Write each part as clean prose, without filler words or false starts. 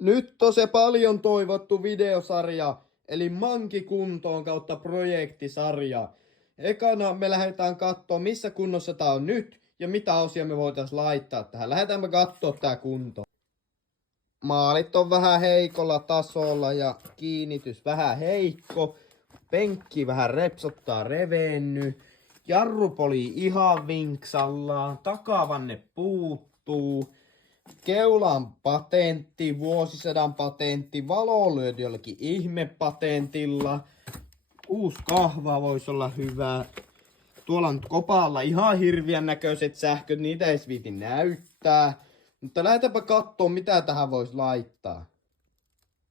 Nyt on se paljon toivottu videosarja, eli Manki kuntoon kautta projektisarja. Ekana me lähdetään katsoa, missä kunnossa tää on nyt ja mitä osia me voitais laittaa tähän. Lähdetään me kattoo tää kunto. Maalit on vähän heikolla tasolla ja kiinnitys vähän heikko. Penkki vähän repsottaa revenny. Jarrupoli ihan vinksallaan. Takavanne puuttuu. Keulan patentti, vuosisadan patentti, valo lyöty jollakin ihmepatentilla. Uusi kahva voisi olla hyvä. Tuolla on kopalla ihan hirviän näköiset sähköt, niitä ei viiti näyttää. Mutta lähdetäänpä kattoo mitä tähän voisi laittaa.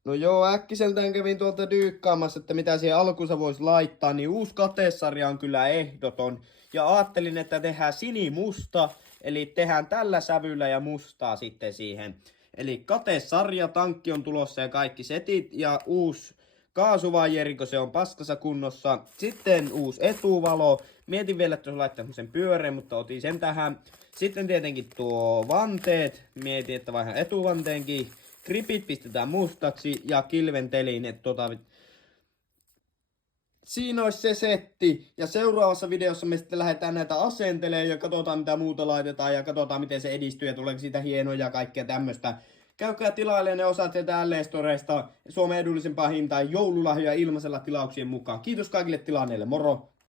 No joo, äkkiseltään kävin tuolta dyykkaamassa, että mitä siihen alkuunsa voisi laittaa, niin uusi katesarja on kyllä ehdoton. Ja ajattelin, että tehdään sinimusta, eli tehdään tällä sävyllä ja mustaa sitten siihen. Eli katesarja, tankki on tulossa ja kaikki setit ja uusi kaasuvajeri, kun se on paskassa kunnossa. Sitten uusi etuvalo. Mietin vielä, että jos laittaa sen pyöreen, mutta otin sen tähän. Sitten tietenkin tuo vanteet. Mietin, että vaihan etuvanteenkin. Gripit pistetään mustaksi ja kilventelin, että siinä olisi se setti. Ja seuraavassa videossa me sitten lähdetään näitä asentelemaan ja katsotaan mitä muuta laitetaan ja katsotaan miten se edistyy ja tuleeko siitä hienoja ja kaikkea tämmöstä. Käykää tilailemaan ne osat sieltä LE-storeista Suomen edullisimpaa hintaa joululahjoja ilmaisella tilauksien mukaan. Kiitos kaikille tilanneille, moro!